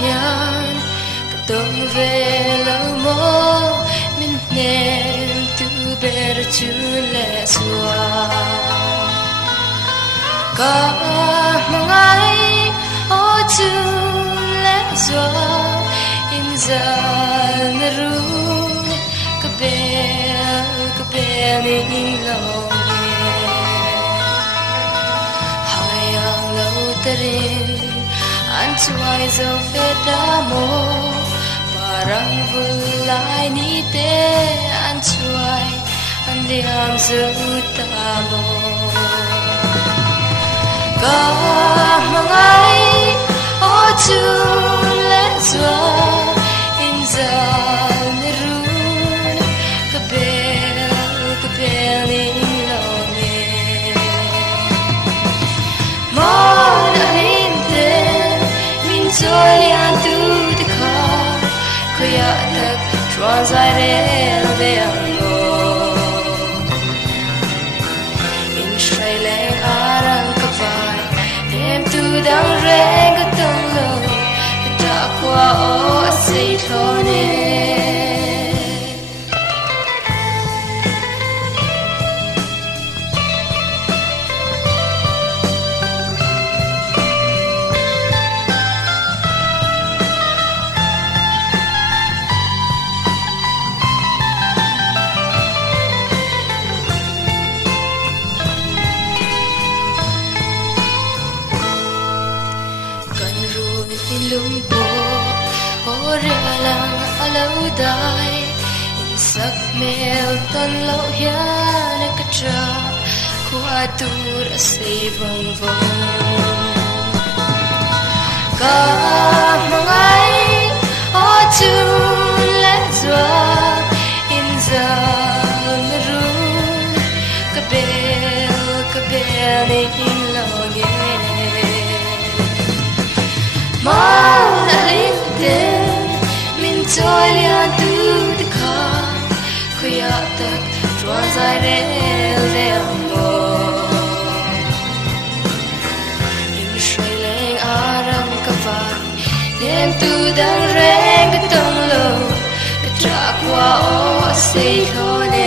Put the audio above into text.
hiền tung về lâu mơ mình nên tu bê chu lệ xua có mong ai ô chu lệ xua in giờ ru cái bê mình lâu hỏi ang lâu tarin an chuai zo fe ta mo parang vulai ni te an chuai an diam zo ta mo ka mangai o chu le zwa in za ne ru ka be ni lo me mo na in te min joy an tu de ka kuya tak tron zai de ango in shrei le arang ka vai em tu dang re ka tong lo ta kwa o sei thone lung po ore lang alo dai in sak mel ton lo hian ka tra kwa tur sei vong vong ka mangai o chu le zwa in za ru ka be ni lo ge Mon alinte min toy lian tu de ka kuya tak tuan zai de amo in shui leng aram ka va nem tu dang reng de tong lo ka tra kwa o sei thone